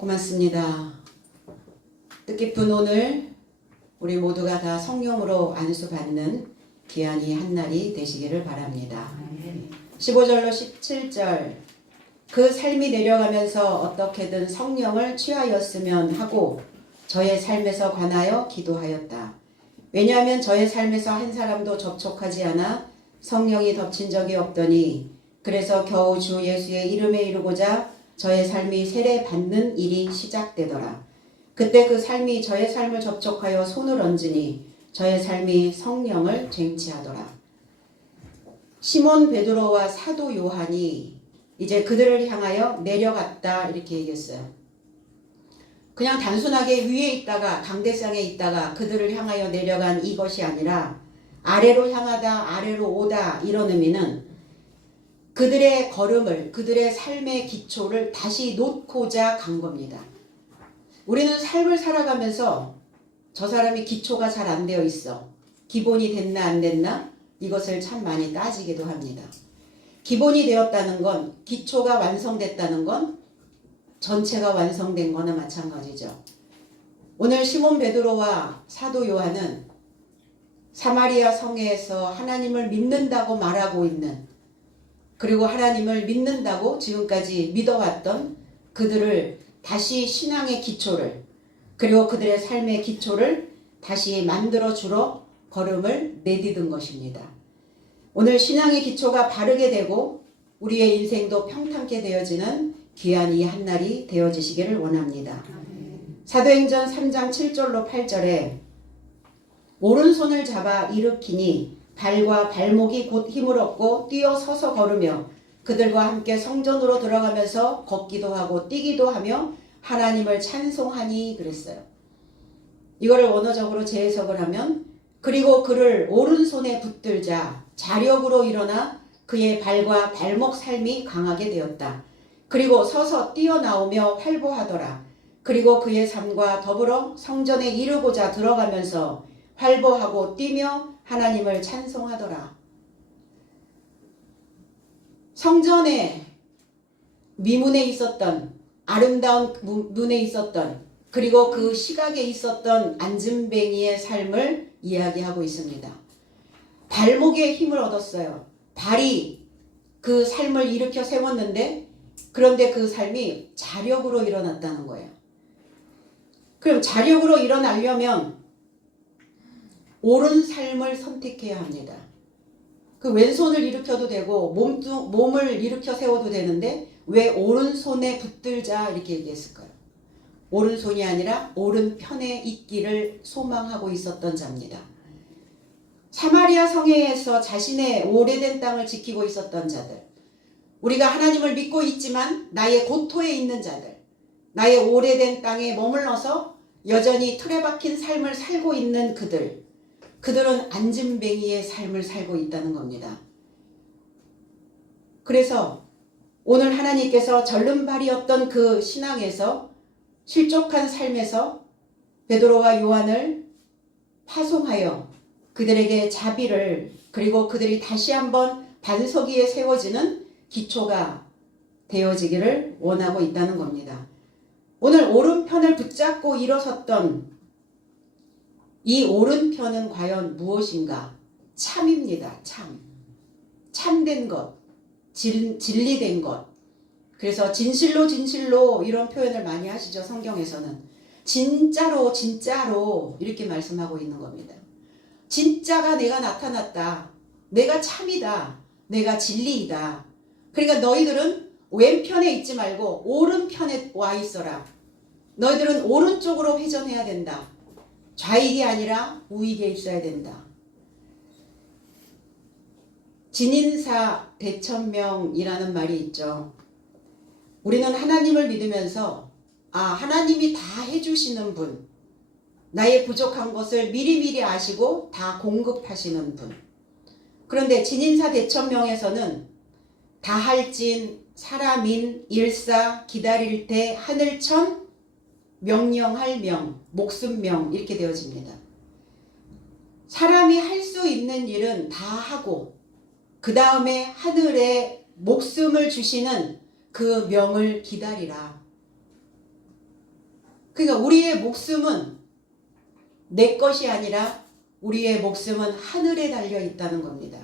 고맙습니다. 뜻깊은 오늘 우리 모두가 다 성령으로 안수받는 귀한 이 한날이 되시기를 바랍니다. 15절로 17절 그 삶이 내려가면서 어떻게든 성령을 취하였으면 하고 저의 삶에서 관하여 기도하였다. 왜냐하면 저의 삶에서 한 사람도 접촉하지 않아 성령이 덮친 적이 없더니 그래서 겨우 주 예수의 이름에 이르고자 저의 삶이 세례받는 일이 시작되더라. 그때 그 삶이 저의 삶을 접촉하여 손을 얹으니 저의 삶이 성령을 쟁취하더라. 시몬 베드로와 사도 요한이 이제 그들을 향하여 내려갔다 이렇게 얘기했어요. 그냥 단순하게 위에 있다가 강대상에 있다가 그들을 향하여 내려간 이것이 아니라 아래로 향하다 아래로 오다 이런 의미는 그들의 걸음을 그들의 삶의 기초를 다시 놓고자 간 겁니다. 우리는 삶을 살아가면서 저 사람이 기초가 잘 안 되어 있어. 기본이 됐나 안 됐나? 이것을 참 많이 따지기도 합니다. 기본이 되었다는 건 기초가 완성됐다는 건 전체가 완성된 거나 마찬가지죠. 오늘 시몬 베드로와 사도 요한은 사마리아 성에서 하나님을 믿는다고 말하고 있는 그리고 하나님을 믿는다고 지금까지 믿어왔던 그들을 다시 신앙의 기초를 그리고 그들의 삶의 기초를 다시 만들어주러 걸음을 내디딘 것입니다. 오늘 신앙의 기초가 바르게 되고 우리의 인생도 평탄케 되어지는 귀한 이 한날이 되어지시기를 원합니다. 사도행전 3장 7절로 8절에 오른손을 잡아 일으키니 발과 발목이 곧 힘을 얻고 뛰어 서서 걸으며 그들과 함께 성전으로 들어가면서 걷기도 하고 뛰기도 하며 하나님을 찬송하니 그랬어요. 이거를 원어적으로 재해석을 하면 그리고 그를 오른손에 붙들자 자력으로 일어나 그의 발과 발목 삶이 강하게 되었다. 그리고 서서 뛰어나오며 활보하더라. 그리고 그의 삶과 더불어 성전에 이르고자 들어가면서 활보하고 뛰며 하나님을 찬송하더라. 성전에 미문에 있었던 아름다운 문에 있었던 그리고 그 시각에 있었던 앉은뱅이의 삶을 이야기하고 있습니다. 발목에 힘을 얻었어요. 발이 그 삶을 일으켜 세웠는데 그런데 그 삶이 자력으로 일어났다는 거예요. 그럼 자력으로 일어나려면 옳은 삶을 선택해야 합니다. 그 왼손을 일으켜도 되고 몸을 일으켜 세워도 되는데 왜 오른손에 붙들자 이렇게 얘기했을까요? 오른손이 아니라 오른편에 있기를 소망하고 있었던 자입니다. 사마리아 성에서 자신의 오래된 땅을 지키고 있었던 자들, 우리가 하나님을 믿고 있지만 나의 고토에 있는 자들, 나의 오래된 땅에 머물러서 여전히 틀에 박힌 삶을 살고 있는 그들은 앉은뱅이의 삶을 살고 있다는 겁니다. 그래서 오늘 하나님께서 절름발이었던 그 신앙에서 실족한 삶에서 베드로와 요한을 파송하여 그들에게 자비를 그리고 그들이 다시 한번 반석 위에 세워지는 기초가 되어지기를 원하고 있다는 겁니다. 오늘 오른편을 붙잡고 일어섰던 이 오른편은 과연 무엇인가? 참입니다. 참된 것, 진리된 것. 그래서 진실로 이런 표현을 많이 하시죠. 성경에서는. 진짜로 이렇게 말씀하고 있는 겁니다. 진짜가 내가 나타났다. 내가 참이다. 내가 진리이다. 그러니까 너희들은 왼편에 있지 말고 오른편에 와 있어라. 너희들은 오른쪽으로 회전해야 된다. 좌익이 아니라 우익에 있어야 된다. 진인사 대천명이라는 말이 있죠. 우리는 하나님을 믿으면서 하나님이 다 해주시는 분, 나의 부족한 것을 미리미리 아시고 다 공급하시는 분. 그런데 진인사 대천명에서는 다할진, 사람인, 일사, 기다릴 때, 하늘천, 명령할 명, 목숨명 이렇게 되어집니다. 사람이 할 수 있는 일은 다 하고 그 다음에 하늘에 목숨을 주시는 그 명을 기다리라. 그러니까 우리의 목숨은 내 것이 아니라 우리의 목숨은 하늘에 달려 있다는 겁니다.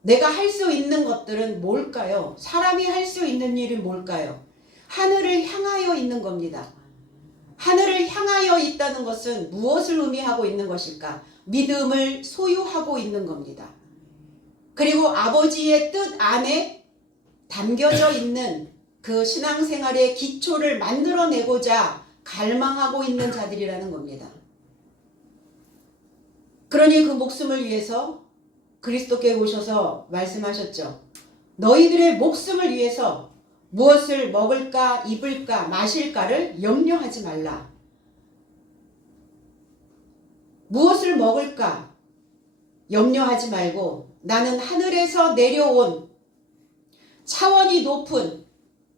내가 할 수 있는 것들은 뭘까요? 사람이 할 수 있는 일은 뭘까요? 하늘을 향하여 있는 겁니다. 하늘을 향하여 있다는 것은 무엇을 의미하고 있는 것일까? 믿음을 소유하고 있는 겁니다. 그리고 아버지의 뜻 안에 담겨져 있는 그 신앙생활의 기초를 만들어내고자 갈망하고 있는 자들이라는 겁니다. 그러니 그 목숨을 위해서 그리스도께 오셔서 말씀하셨죠. 너희들의 목숨을 위해서 무엇을 먹을까, 입을까, 마실까를 염려하지 말라. 무엇을 먹을까 염려하지 말고 나는 하늘에서 내려온 차원이 높은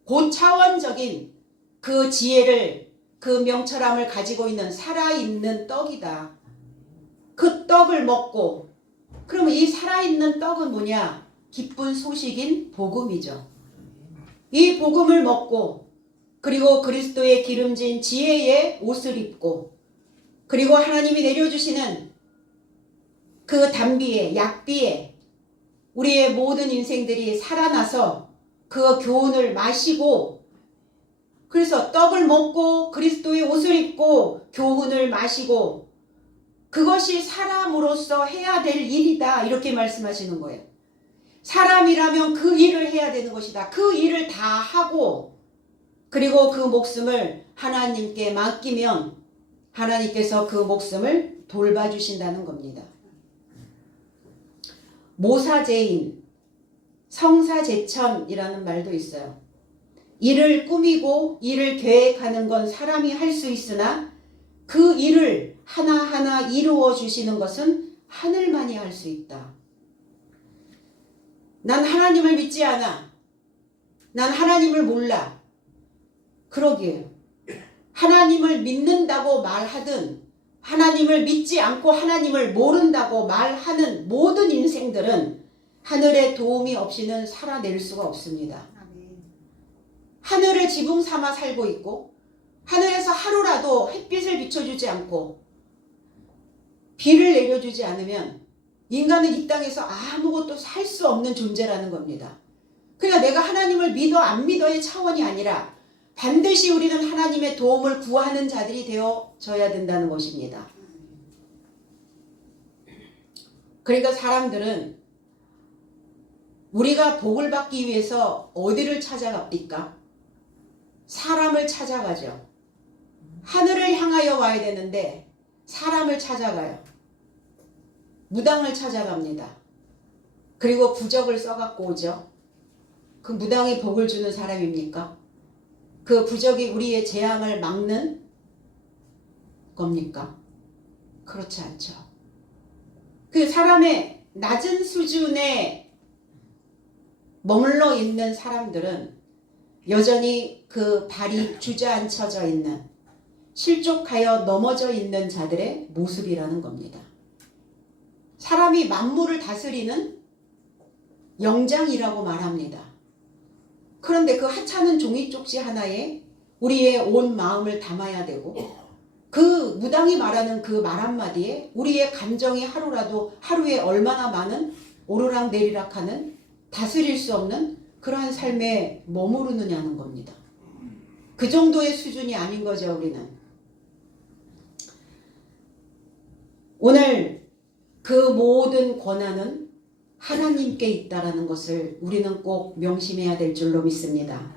고차원적인 그 지혜를, 그 명철함을 가지고 있는 살아있는 떡이다. 그 떡을 먹고, 그러면 이 살아있는 떡은 뭐냐? 기쁜 소식인 복음이죠. 이 복음을 먹고, 그리고 그리스도의 기름진 지혜의 옷을 입고, 그리고 하나님이 내려주시는 그 단비에, 약비에 우리의 모든 인생들이 살아나서 그 교훈을 마시고, 그래서 떡을 먹고 그리스도의 옷을 입고 교훈을 마시고, 그것이 사람으로서 해야 될 일이다, 이렇게 말씀하시는 거예요. 사람이라면 그 일을 해야 되는 것이다. 그 일을 다 하고, 그리고 그 목숨을 하나님께 맡기면 하나님께서 그 목숨을 돌봐주신다는 겁니다. 모사제인, 성사제천이라는 말도 있어요. 일을 꾸미고 일을 계획하는 건 사람이 할 수 있으나 그 일을 하나하나 이루어 주시는 것은 하늘만이 할 수 있다. 난 하나님을 믿지 않아. 난 하나님을 몰라. 그러기에요. 하나님을 믿는다고 말하든 하나님을 믿지 않고 하나님을 모른다고 말하는 모든 인생들은 하늘의 도움이 없이는 살아낼 수가 없습니다. 하늘을 지붕 삼아 살고 있고, 하늘에서 하루라도 햇빛을 비춰주지 않고 비를 내려주지 않으면 인간은 이 땅에서 아무것도 살 수 없는 존재라는 겁니다. 그러니까 내가 하나님을 믿어 안 믿어의 차원이 아니라 반드시 우리는 하나님의 도움을 구하는 자들이 되어져야 된다는 것입니다. 그러니까 사람들은 우리가 복을 받기 위해서 어디를 찾아갑니까? 사람을 찾아가죠. 하늘을 향하여 와야 되는데 사람을 찾아가요. 무당을 찾아갑니다. 그리고 부적을 써갖고 오죠. 그 무당이 복을 주는 사람입니까? 그 부적이 우리의 재앙을 막는 겁니까? 그렇지 않죠. 그 사람의 낮은 수준에 머물러 있는 사람들은 여전히 그 발이 주저앉혀져 있는, 실족하여 넘어져 있는 자들의 모습이라는 겁니다. 사람이 만물을 다스리는 영장이라고 말합니다. 그런데 그 하찮은 종이 쪽지 하나에 우리의 온 마음을 담아야 되고, 그 무당이 말하는 그 말 한마디에 우리의 감정이 하루에 얼마나 많은 오르락 내리락 하는 다스릴 수 없는 그러한 삶에 머무르느냐는 겁니다. 그 정도의 수준이 아닌 거죠, 우리는. 오늘 그 모든 권한은 하나님께 있다라는 것을 우리는 꼭 명심해야 될 줄로 믿습니다.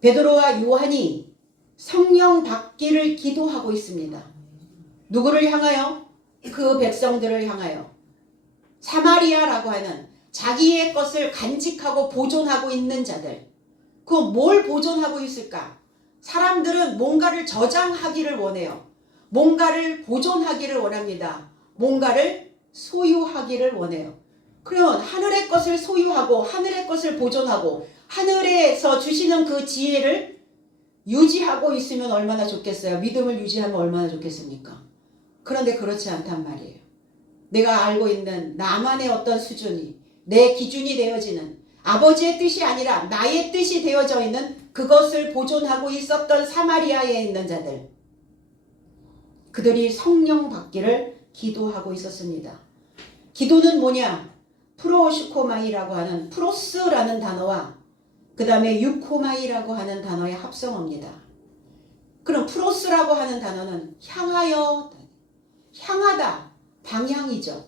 베드로와 요한이 성령 받기를 기도하고 있습니다. 누구를 향하여? 그 백성들을 향하여. 사마리아라고 하는 자기의 것을 간직하고 보존하고 있는 자들. 그 뭘 보존하고 있을까? 사람들은 뭔가를 저장하기를 원해요. 뭔가를 보존하기를 원합니다. 뭔가를 소유하기를 원해요. 그러면 하늘의 것을 소유하고 하늘의 것을 보존하고 하늘에서 주시는 그 지혜를 유지하고 있으면 얼마나 좋겠어요? 믿음을 유지하면 얼마나 좋겠습니까? 그런데 그렇지 않단 말이에요. 내가 알고 있는 나만의 어떤 수준이, 내 기준이 되어지는, 아버지의 뜻이 아니라 나의 뜻이 되어져 있는 그것을 보존하고 있었던 사마리아에 있는 자들, 그들이 성령 받기를 기도하고 있었습니다. 기도는 뭐냐? 프로슈코마이라고 하는 프로스라는 단어와 그 다음에 유코마이라고 하는 단어의 합성어입니다. 그럼 프로스라고 하는 단어는 향하여, 향하다, 방향이죠.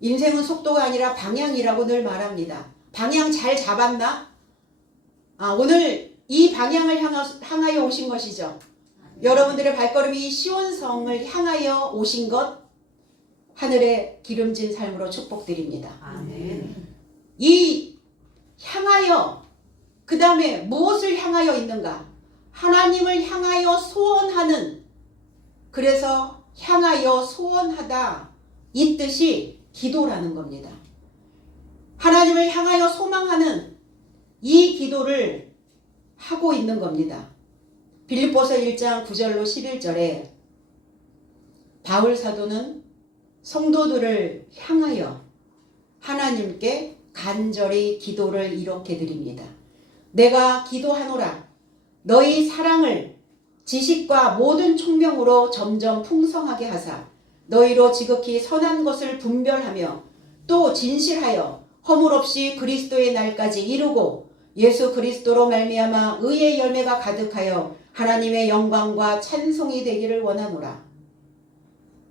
인생은 속도가 아니라 방향이라고 늘 말합니다. 방향 잘 잡았나? 오늘 이 방향을 향하여 오신 것이죠. 여러분들의 발걸음이 시온성을 향하여 오신 것, 하늘의 기름진 삶으로 축복드립니다. 아멘. 이 향하여, 그 다음에 무엇을 향하여 있는가? 하나님을 향하여 소원하는, 그래서 향하여 소원하다, 이 뜻이 기도라는 겁니다. 하나님을 향하여 소망하는 이 기도를 하고 있는 겁니다. 빌립보서 1장 9절로 11절에 바울 사도는 성도들을 향하여 하나님께 간절히 기도를 이렇게 드립니다. 내가 기도하노라. 너희 사랑을 지식과 모든 총명으로 점점 풍성하게 하사 너희로 지극히 선한 것을 분별하며 또 진실하여 허물 없이 그리스도의 날까지 이루고 예수 그리스도로 말미암아 의의 열매가 가득하여 하나님의 영광과 찬송이 되기를 원하노라.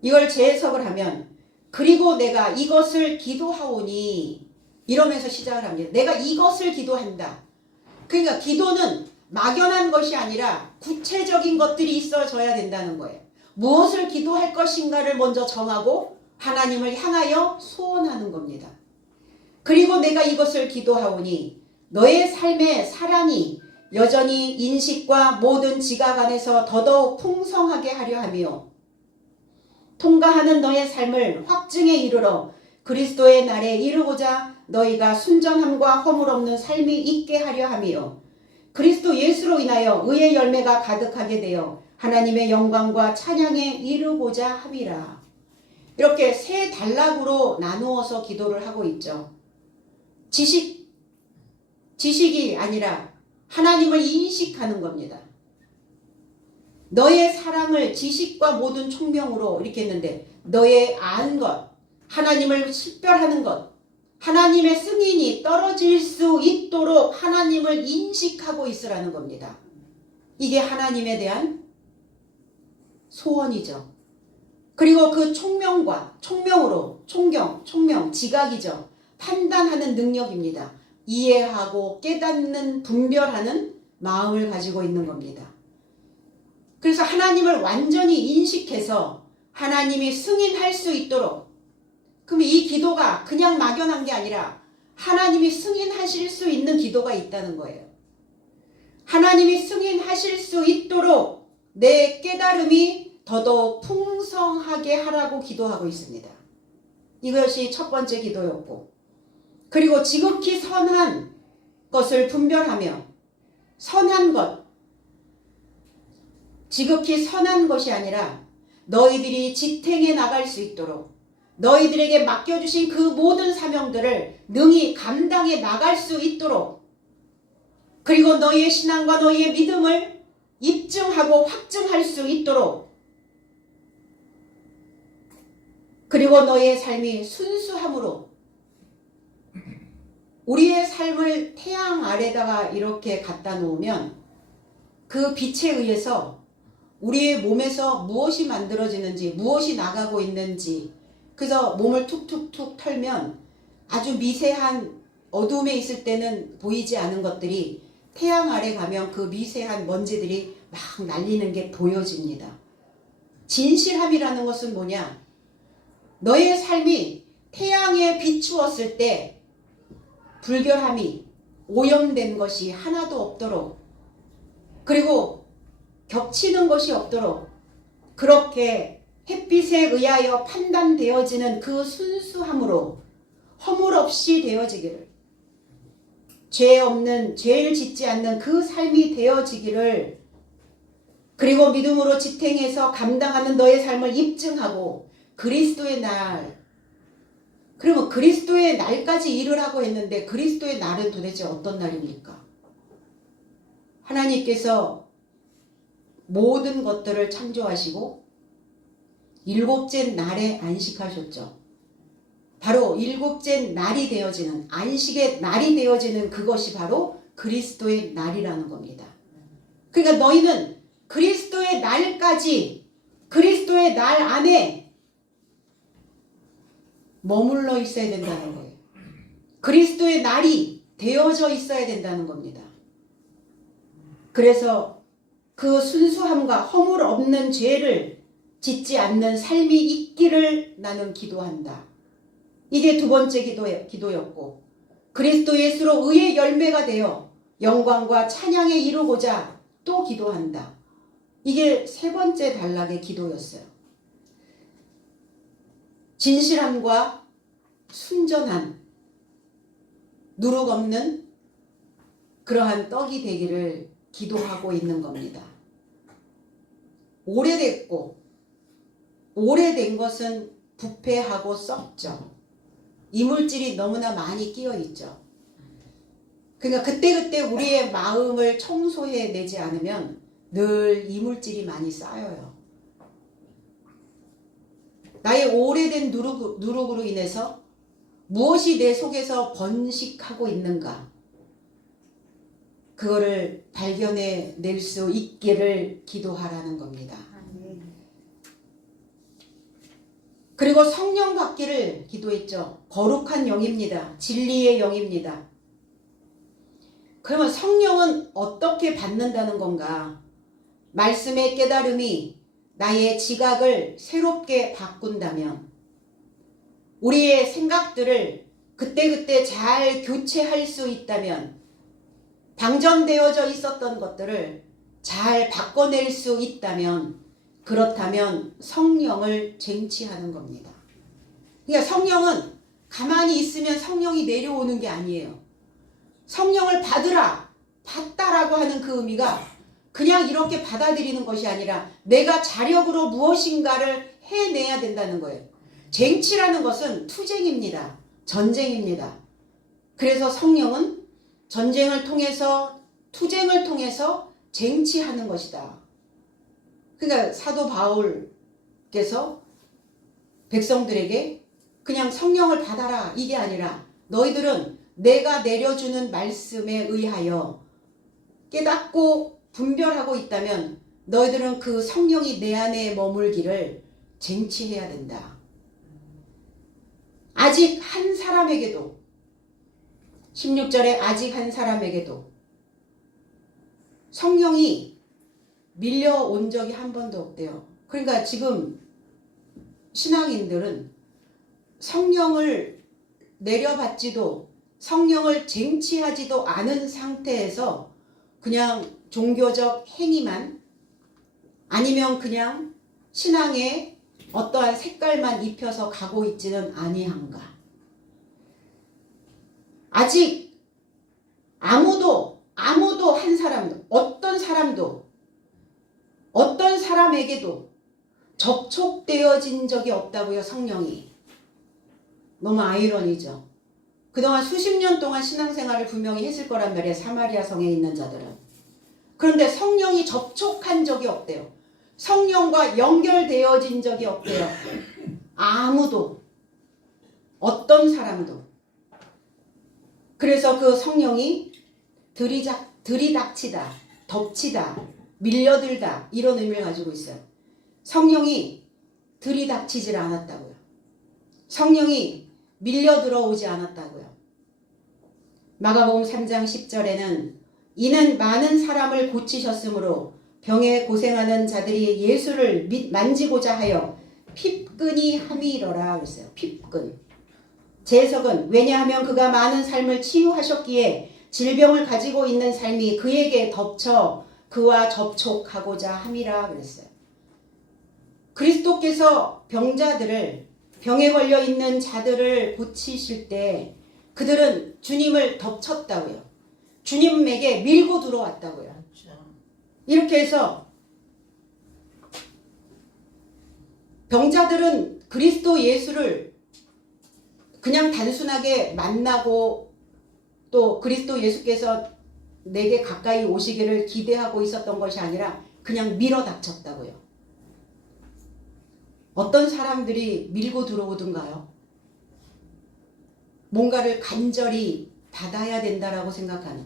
이걸 재해석을 하면 그리고 내가 이것을 기도하오니 이러면서 시작을 합니다. 내가 이것을 기도한다. 그러니까 기도는 막연한 것이 아니라 구체적인 것들이 있어져야 된다는 거예요. 무엇을 기도할 것인가를 먼저 정하고 하나님을 향하여 소원하는 겁니다. 그리고 내가 이것을 기도하오니 너의 삶의 사랑이 여전히 인식과 모든 지각 안에서 더더욱 풍성하게 하려 하며 통과하는 너의 삶을 확증에 이르러 그리스도의 날에 이르고자 너희가 순전함과 허물 없는 삶이 있게 하려 하며 그리스도 예수로 인하여 의의 열매가 가득하게 되어 하나님의 영광과 찬양에 이르고자 함이라. 이렇게 세 단락으로 나누어서 기도를 하고 있죠. 지식이 아니라 하나님을 인식하는 겁니다. 너의 사랑을 지식과 모든 총명으로 이렇게 했는데 너의 아는 것, 하나님을 식별하는 것, 하나님의 승인이 떨어질 수 있도록 하나님을 인식하고 있으라는 겁니다. 이게 하나님에 대한 소원이죠. 그리고 그 총명으로 총명, 지각이죠. 판단하는 능력입니다. 이해하고 깨닫는, 분별하는 마음을 가지고 있는 겁니다. 그래서 하나님을 완전히 인식해서 하나님이 승인할 수 있도록, 그럼 이 기도가 그냥 막연한 게 아니라 하나님이 승인하실 수 있는 기도가 있다는 거예요. 하나님이 승인하실 수 있도록 내 깨달음이 더더욱 풍성하게 하라고 기도하고 있습니다. 이것이 첫 번째 기도였고, 그리고 지극히 선한 것을 분별하며 선한 것, 지극히 선한 것이 아니라 너희들이 지탱해 나갈 수 있도록 너희들에게 맡겨주신 그 모든 사명들을 능히 감당해 나갈 수 있도록, 그리고 너희의 신앙과 너희의 믿음을 입증하고 확증할 수 있도록, 그리고 너희의 삶이 순수함으로, 우리의 삶을 태양 아래다가 이렇게 갖다 놓으면 그 빛에 의해서 우리의 몸에서 무엇이 만들어지는지, 무엇이 나가고 있는지, 그래서 몸을 툭툭툭 털면 아주 미세한, 어둠에 있을 때는 보이지 않은 것들이 태양 아래 가면 그 미세한 먼지들이 막 날리는 게 보여집니다. 진실함이라는 것은 뭐냐? 너의 삶이 태양에 비추었을 때 불결함이 오염된 것이 하나도 없도록, 그리고 겹치는 것이 없도록, 그렇게 햇빛에 의하여 판단되어지는 그 순수함으로 허물 없이 되어지기를, 죄 없는, 죄를 짓지 않는 그 삶이 되어지기를, 그리고 믿음으로 지탱해서 감당하는 너의 삶을 입증하고 그리스도의 날, 그러면 그리스도의 날까지 이르라고 했는데 그리스도의 날은 도대체 어떤 날입니까? 하나님께서 모든 것들을 창조하시고 일곱째 날에 안식하셨죠. 바로 일곱째 날이 되어지는, 안식의 날이 되어지는 그것이 바로 그리스도의 날이라는 겁니다. 그러니까 너희는 그리스도의 날까지, 그리스도의 날 안에 머물러 있어야 된다는 거예요. 그리스도의 날이 되어져 있어야 된다는 겁니다. 그래서 그 순수함과 허물 없는 죄를 짓지 않는 삶이 있기를 나는 기도한다. 이게 두 번째 기도였고, 그리스도 예수로 의의 열매가 되어 영광과 찬양에 이루고자 또 기도한다. 이게 세 번째 단락의 기도였어요. 진실함과 순전한, 누룩 없는 그러한 떡이 되기를 기도하고 있는 겁니다. 오래된 것은 부패하고 썩죠. 이물질이 너무나 많이 끼어 있죠. 그러니까 그때그때 우리의 마음을 청소해내지 않으면 늘 이물질이 많이 쌓여요. 나의 오래된 누룩으로 인해서 무엇이 내 속에서 번식하고 있는가, 그거를 발견해낼 수 있기를 기도하라는 겁니다. 그리고 성령 받기를 기도했죠. 거룩한 영입니다. 진리의 영입니다. 그러면 성령은 어떻게 받는다는 건가? 말씀의 깨달음이 나의 지각을 새롭게 바꾼다면, 우리의 생각들을 그때그때 잘 교체할 수 있다면, 방전되어져 있었던 것들을 잘 바꿔낼 수 있다면, 그렇다면 성령을 쟁취하는 겁니다. 그러니까 성령은 가만히 있으면 성령이 내려오는 게 아니에요. 성령을 받으라, 받다라고 하는 그 의미가 그냥 이렇게 받아들이는 것이 아니라 내가 자력으로 무엇인가를 해내야 된다는 거예요. 쟁취라는 것은 투쟁입니다. 전쟁입니다. 그래서 성령은 전쟁을 통해서, 투쟁을 통해서 쟁취하는 것이다. 그러니까 사도 바울께서 백성들에게 그냥 성령을 받아라 이게 아니라, 너희들은 내가 내려주는 말씀에 의하여 깨닫고 분별하고 있다면 너희들은 그 성령이 내 안에 머물기를 쟁취해야 된다. 아직 한 사람에게도, 16절에 아직 한 사람에게도 성령이 밀려온 적이 한 번도 없대요. 그러니까 지금 신앙인들은 성령을 내려받지도, 성령을 쟁취하지도 않은 상태에서 그냥 종교적 행위만, 아니면 그냥 신앙의 어떠한 색깔만 입혀서 가고 있지는 아니한가. 아직 아무도 한 사람도, 어떤 사람에게도 접촉되어진 적이 없다고요. 성령이. 너무 아이러니죠. 그동안 수십 년 동안 신앙생활을 분명히 했을 거란 말이에요. 사마리아 성에 있는 자들은. 그런데 성령이 접촉한 적이 없대요. 성령과 연결되어진 적이 없대요. 아무도, 어떤 사람도. 그래서 그 성령이 들이닥치다, 덮치다, 밀려들다, 이런 의미를 가지고 있어요. 성령이 들이닥치질 않았다고요. 성령이 밀려 들어오지 않았다고요. 마가복음 3장 10절에는 이는 많은 사람을 고치셨으므로 병에 고생하는 자들이 예수를 만지고자 하여 핍근이 함이러라 그랬어요. 핍근. 제석은 왜냐하면 그가 많은 삶을 치유하셨기에 질병을 가지고 있는 삶이 그에게 덮쳐 그와 접촉하고자 함이라 그랬어요. 그리스도께서 병에 걸려 있는 자들을 고치실 때 그들은 주님을 덮쳤다고요. 주님에게 밀고 들어왔다고요. 이렇게 해서 병자들은 그리스도 예수를 그냥 단순하게 만나고 또 그리스도 예수께서 내게 가까이 오시기를 기대하고 있었던 것이 아니라 그냥 밀어닥쳤다고요. 어떤 사람들이 밀고 들어오든가요? 뭔가를 간절히 받아야 된다라고 생각하는,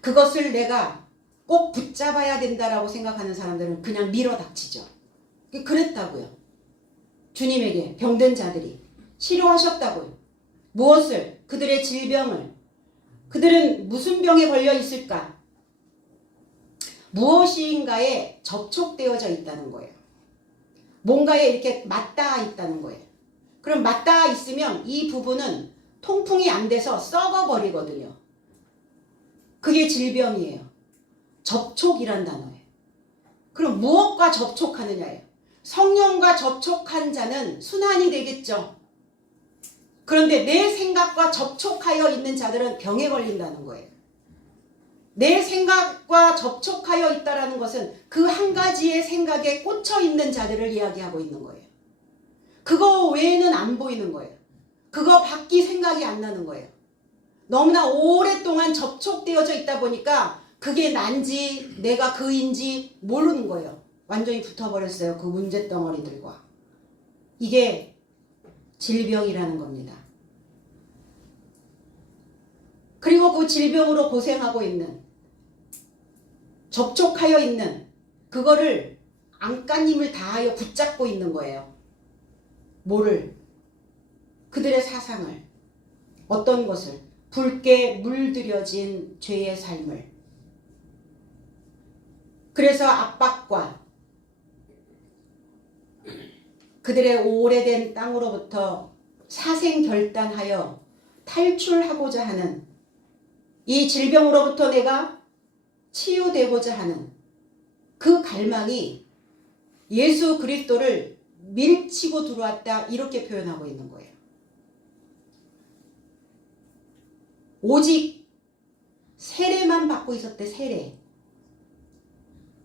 그것을 내가 꼭 붙잡아야 된다라고 생각하는 사람들은 그냥 밀어닥치죠. 그랬다고요. 주님에게 병든 자들이 치료하셨다고요. 무엇을? 그들의 질병을. 그들은 무슨 병에 걸려 있을까? 무엇인가에 접촉되어져 있다는 거예요. 뭔가에 이렇게 맞닿아 있다는 거예요. 그럼 맞닿아 있으면 이 부분은 통풍이 안 돼서 썩어버리거든요. 그게 질병이에요. 접촉이란 단어예요. 그럼 무엇과 접촉하느냐예요. 성령과 접촉한 자는 순환이 되겠죠. 그런데 내 생각과 접촉하여 있는 자들은 병에 걸린다는 거예요. 내 생각과 접촉하여 있다는 것은 그 한 가지의 생각에 꽂혀 있는 자들을 이야기하고 있는 거예요. 그거 외에는 안 보이는 거예요. 그거 밖이 생각이 안 나는 거예요. 너무나 오랫동안 접촉되어져 있다 보니까 그게 난지 내가 그인지 모르는 거예요. 완전히 붙어버렸어요. 그 문제덩어리들과. 이게 질병이라는 겁니다. 그리고 그 질병으로 고생하고 있는, 접촉하여 있는 그거를 안간힘을 다하여 붙잡고 있는 거예요. 뭐를? 그들의 사상을. 어떤 것을? 붉게 물들여진 죄의 삶을. 그래서 압박과 그들의 오래된 땅으로부터 사생결단하여 탈출하고자 하는, 이 질병으로부터 내가 치유되고자 하는 그 갈망이 예수 그리스도를 밀치고 들어왔다, 이렇게 표현하고 있는 거예요. 오직 세례만 받고 있었대. 세례.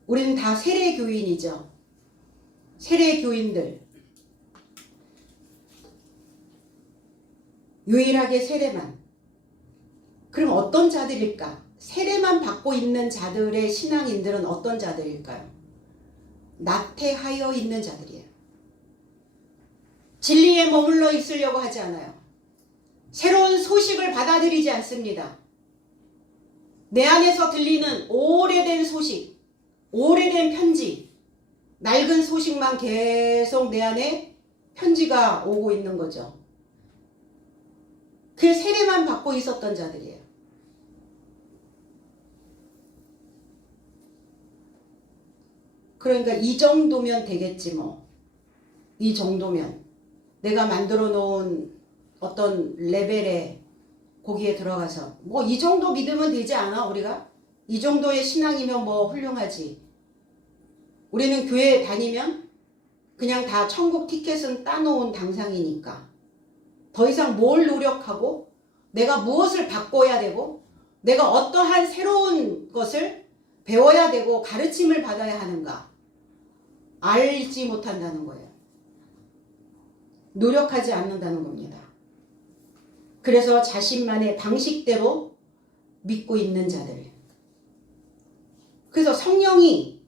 우리는 다 세례 교인이죠. 세례 교인들. 유일하게 세례만. 그럼 어떤 자들일까? 세례만 받고 있는 자들의 신앙인들은 어떤 자들일까요? 나태하여 있는 자들이에요. 진리에 머물러 있으려고 하지 않아요. 새로운 소식을 받아들이지 않습니다. 내 안에서 들리는 오래된 소식, 오래된 편지, 낡은 소식만 계속 내 안에 편지가 오고 있는 거죠. 그 세례만 받고 있었던 자들이에요. 그러니까 이 정도면 되겠지 뭐. 이 정도면 내가 만들어 놓은 어떤 레벨에 거기에 들어가서 뭐 이 정도 믿으면 되지 않아 우리가? 이 정도의 신앙이면 뭐 훌륭하지. 우리는 교회 다니면 그냥 다 천국 티켓은 따놓은 당상이니까 더 이상 뭘 노력하고 내가 무엇을 바꿔야 되고 내가 어떠한 새로운 것을 배워야 되고 가르침을 받아야 하는가 알지 못한다는 거예요. 노력하지 않는다는 겁니다. 그래서 자신만의 방식대로 믿고 있는 자들. 그래서 성령이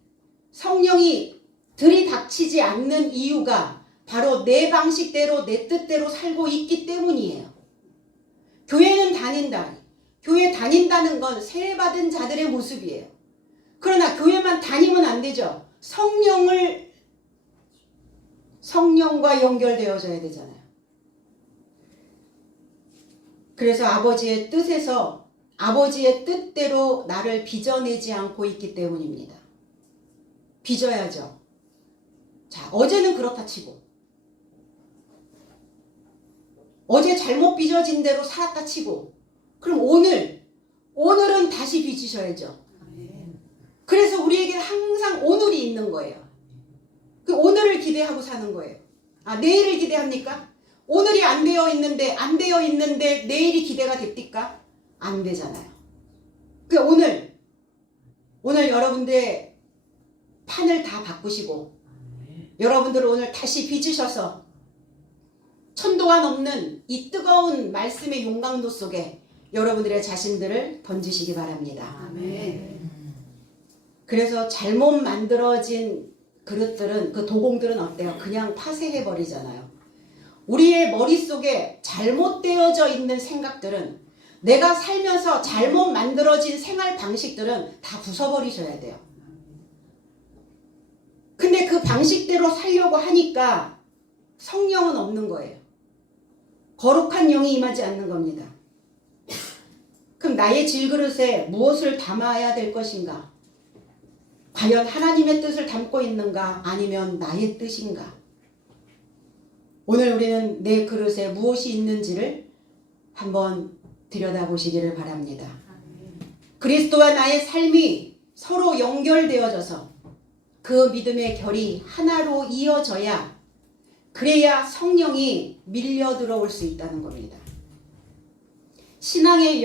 들이닥치지 않는 이유가 바로 내 방식대로 내 뜻대로 살고 있기 때문이에요. 교회는 다닌다. 교회 다닌다는 건 세례받은 자들의 모습이에요. 그러나 교회만 다니면 안 되죠. 성령과 연결되어져야 되잖아요. 그래서 아버지의 뜻에서 아버지의 뜻대로 나를 빚어내지 않고 있기 때문입니다. 빚어야죠. 자, 어제는 그렇다 치고 어제 잘못 빚어진 대로 살았다 치고 그럼 오늘은 다시 빚으셔야죠. 그래서 우리에게 항상 오늘이 있는 거예요. 그 오늘을 기대하고 사는 거예요. 아, 내일을 기대합니까? 오늘이 안 되어 있는데 내일이 기대가 됩니까? 안 되잖아요. 그 오늘 여러분들의 판을 다 바꾸시고 여러분들을 오늘 다시 빚으셔서 천도가 넘는 이 뜨거운 말씀의 용광로 속에 여러분들의 자신들을 던지시기 바랍니다. 아멘. 그래서 잘못 만들어진 그릇들은, 그 도공들은 어때요? 그냥 파쇄해버리잖아요. 우리의 머릿속에 잘못되어져 있는 생각들은, 내가 살면서 잘못 만들어진 생활 방식들은 다 부숴버리셔야 돼요. 근데 그 방식대로 살려고 하니까 성령은 없는 거예요. 거룩한 영이 임하지 않는 겁니다. 그럼 나의 질그릇에 무엇을 담아야 될 것인가? 과연 하나님의 뜻을 담고 있는가? 아니면 나의 뜻인가? 오늘 우리는 내 그릇에 무엇이 있는지를 한번 들여다보시기를 바랍니다. 그리스도와 나의 삶이 서로 연결되어져서 그 믿음의 결이 하나로 이어져야, 그래야 성령이 밀려 들어올 수 있다는 겁니다. 신앙의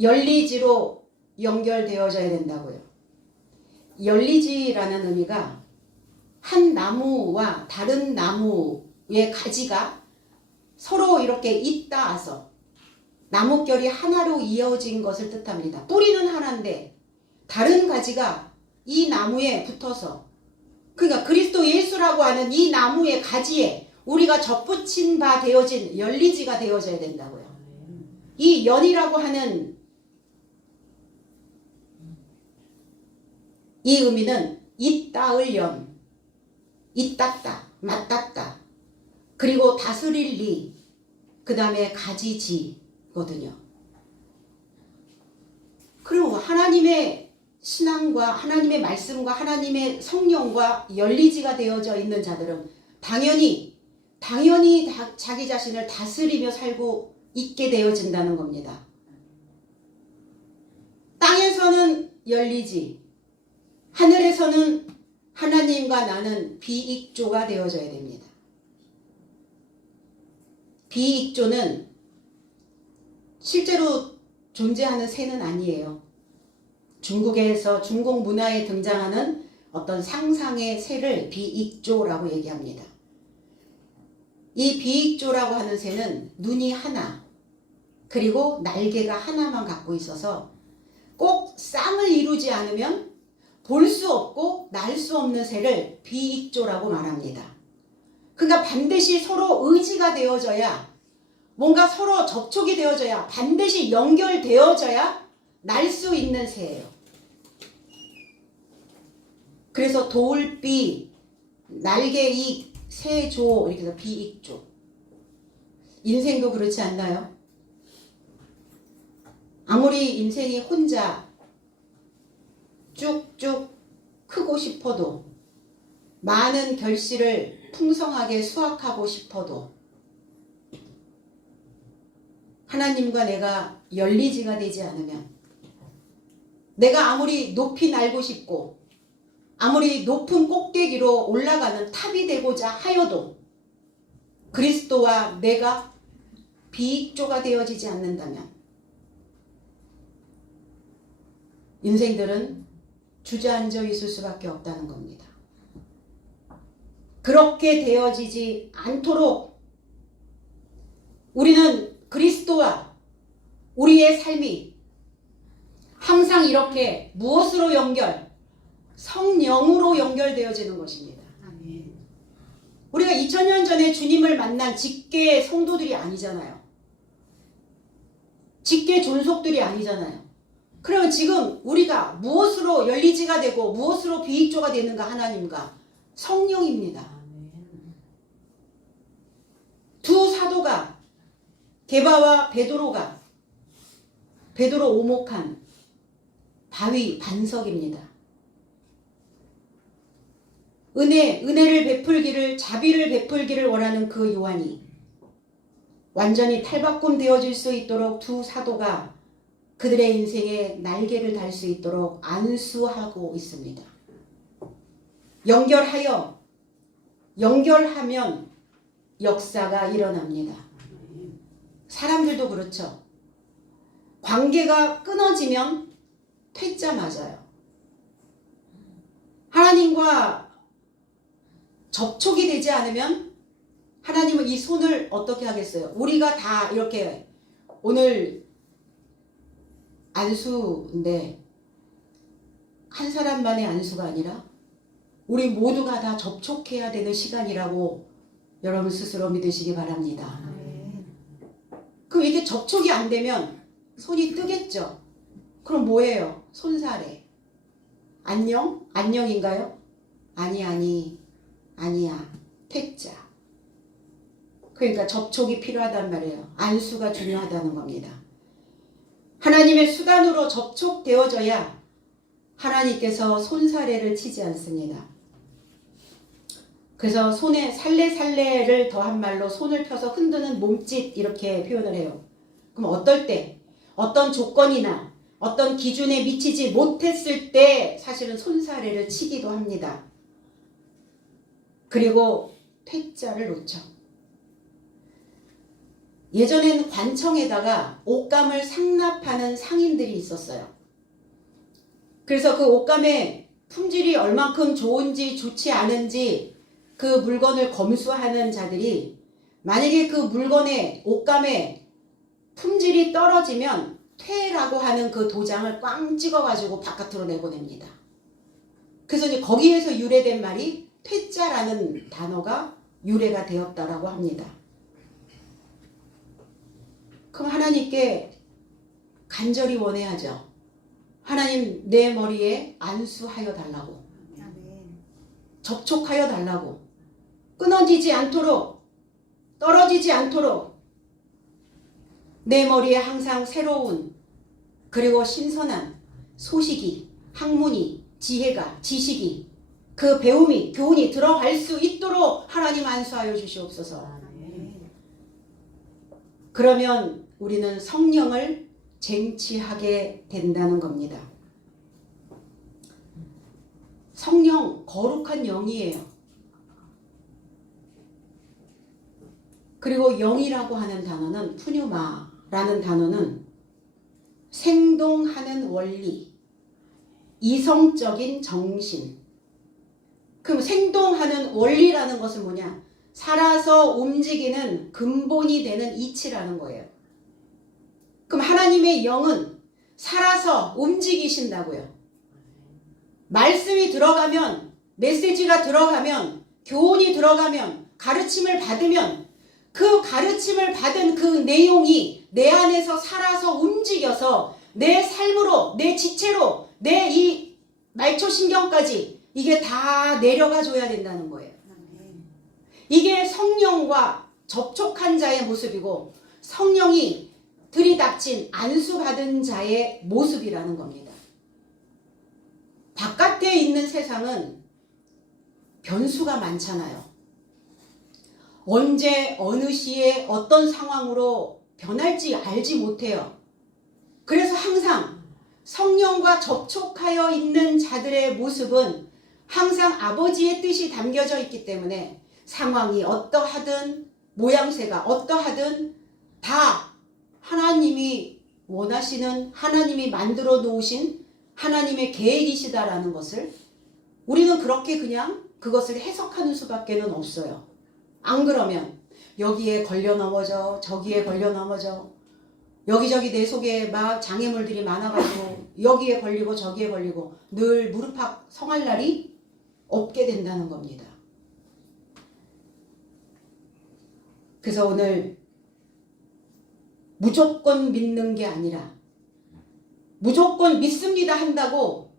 열리지로 연결되어져야 된다고요. 열리지라는 의미가 한 나무와 다른 나무의 가지가 서로 이렇게 잇닿아서 나뭇결이 하나로 이어진 것을 뜻합니다. 뿌리는 하나인데 다른 가지가 이 나무에 붙어서, 그러니까 그리스도 예수라고 하는 이 나무의 가지에 우리가 접붙인 바 되어진 열리지가 되어져야 된다고요. 이 연이라고 하는 이 의미는 잇닿을 연, 잇닿다, 맞닿다, 그리고 다스릴 리, 그 다음에 가지지거든요. 그리고 하나님의 신앙과 하나님의 말씀과 하나님의 성령과 열리지가 되어져 있는 자들은 당연히 자기 자신을 다스리며 살고 있게 되어진다는 겁니다. 땅에서는 열리지, 하늘에서는 하나님과 나는 비익조가 되어져야 됩니다. 비익조는 실제로 존재하는 새는 아니에요. 중국에서 중국 문화에 등장하는 어떤 상상의 새를 비익조라고 얘기합니다. 이 비익조라고 하는 새는 눈이 하나, 그리고 날개가 하나만 갖고 있어서 꼭 쌍을 이루지 않으면 볼 수 없고 날 수 없는 새를 비익조라고 말합니다. 그러니까 반드시 서로 의지가 되어져야, 뭔가 서로 접촉이 되어져야, 반드시 연결되어져야 날 수 있는 새예요. 그래서 돌비, 날개익, 새조, 이렇게 해서 비익조. 인생도 그렇지 않나요? 아무리 인생이 혼자 쭉쭉 크고 싶어도, 많은 결실을 풍성하게 수확하고 싶어도, 하나님과 내가 열리지가 되지 않으면, 내가 아무리 높이 날고 싶고 아무리 높은 꼭대기로 올라가는 탑이 되고자 하여도 그리스도와 내가 비익조가 되어지지 않는다면 인생들은 주저앉아 있을 수밖에 없다는 겁니다. 그렇게 되어지지 않도록 우리는 그리스도와 우리의 삶이 항상 이렇게 무엇으로 성령으로 연결되어지는 것입니다. 우리가 2000년 전에 주님을 만난 직계 성도들이 아니잖아요. 직계 존속들이 아니잖아요. 그러면 지금 우리가 무엇으로 열리지가 되고 무엇으로 비익조가 되는가? 하나님과 성령입니다. 두 사도가, 게바와 베드로가, 베드로 오목한 바위 반석입니다. 은혜를 베풀기를, 자비를 베풀기를 원하는 그 요한이 완전히 탈바꿈 되어질 수 있도록 두 사도가 그들의 인생에 날개를 달 수 있도록 안수하고 있습니다. 연결하면 역사가 일어납니다. 사람들도 그렇죠. 관계가 끊어지면 퇴짜 맞아요. 하나님과 접촉이 되지 않으면 하나님은 이 손을 어떻게 하겠어요? 우리가 다 이렇게 오늘 안수인데 한 사람만의 안수가 아니라 우리 모두가 다 접촉해야 되는 시간이라고 여러분 스스로 믿으시기 바랍니다. 그럼 이게 접촉이 안 되면 손이 뜨겠죠? 그럼 뭐예요? 손사래. 안녕? 안녕인가요? 아니야. 퇴짜. 그러니까 접촉이 필요하단 말이에요. 안수가 중요하다는 겁니다. 하나님의 수단으로 접촉되어져야 하나님께서 손사래를 치지 않습니다. 그래서 손에 살레살레를 더한 말로 손을 펴서 흔드는 몸짓 이렇게 표현을 해요. 그럼 어떨 때, 어떤 조건이나 어떤 기준에 미치지 못했을 때 사실은 손사래를 치기도 합니다. 그리고 퇴짜를 놓죠. 예전에는 관청에다가 옷감을 상납하는 상인들이 있었어요. 그래서 그 옷감의 품질이 얼만큼 좋은지 좋지 않은지 그 물건을 검수하는 자들이 만약에 그 물건의 옷감의 품질이 떨어지면 퇴라고 하는 그 도장을 꽝 찍어가지고 바깥으로 내보냅니다. 그래서 이제 거기에서 유래된 말이 퇴짜라는 단어가 유래가 되었다라고 합니다. 그럼 하나님께 간절히 원해야죠. 하나님 내 머리에 안수하여 달라고. 접촉하여 달라고. 끊어지지 않도록, 떨어지지 않도록 내 머리에 항상 새로운 그리고 신선한 소식이, 학문이, 지혜가, 지식이, 그 배움이, 교훈이 들어갈 수 있도록 하나님 안수하여 주시옵소서. 그러면 우리는 성령을 쟁취하게 된다는 겁니다. 성령 거룩한 영이에요. 그리고 영이라고 하는 단어는 푸뉴마라는 단어는 생동하는 원리, 이성적인 정신. 그럼 생동하는 원리라는 것은 뭐냐? 살아서 움직이는 근본이 되는 이치라는 거예요. 그럼 하나님의 영은 살아서 움직이신다고요. 말씀이 들어가면, 메시지가 들어가면, 교훈이 들어가면, 가르침을 받으면 그 가르침을 받은 그 내용이 내 안에서 살아서 움직여서 내 삶으로, 내 지체로, 내 이 말초신경까지 이게 다 내려가 줘야 된다는 거예요. 이게 성령과 접촉한 자의 모습이고 성령이 들이닥친 안수받은 자의 모습이라는 겁니다. 바깥에 있는 세상은 변수가 많잖아요. 언제 어느 시에 어떤 상황으로 변할지 알지 못해요. 그래서 항상 성령과 접촉하여 있는 자들의 모습은 항상 아버지의 뜻이 담겨져 있기 때문에 상황이 어떠하든 모양새가 어떠하든 다 하나님이 원하시는, 하나님이 만들어 놓으신 하나님의 계획이시다라는 것을 우리는 그렇게 그냥 그것을 해석하는 수밖에는 없어요. 안 그러면 여기에 걸려 넘어져, 저기에 걸려 넘어져, 여기저기 내 속에 막 장애물들이 많아가지고 여기에 걸리고 저기에 걸리고 늘 무릎팍 성할 날이 없게 된다는 겁니다. 그래서 오늘 무조건 믿는 게 아니라 무조건 믿습니다 한다고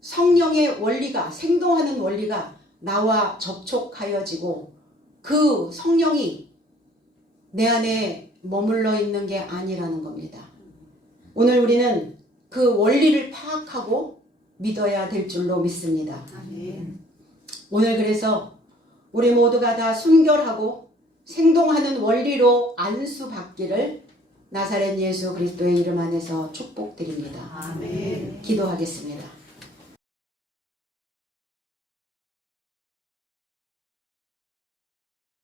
성령의 원리가, 생동하는 원리가 나와 접촉하여지고 그 성령이 내 안에 머물러 있는 게 아니라는 겁니다. 오늘 우리는 그 원리를 파악하고 믿어야 될 줄로 믿습니다. 아멘. 오늘 그래서 우리 모두가 다 순결하고 생동하는 원리로 안수받기를 나사렛 예수 그리스도의 이름 안에서 축복드립니다. 아멘. 기도하겠습니다.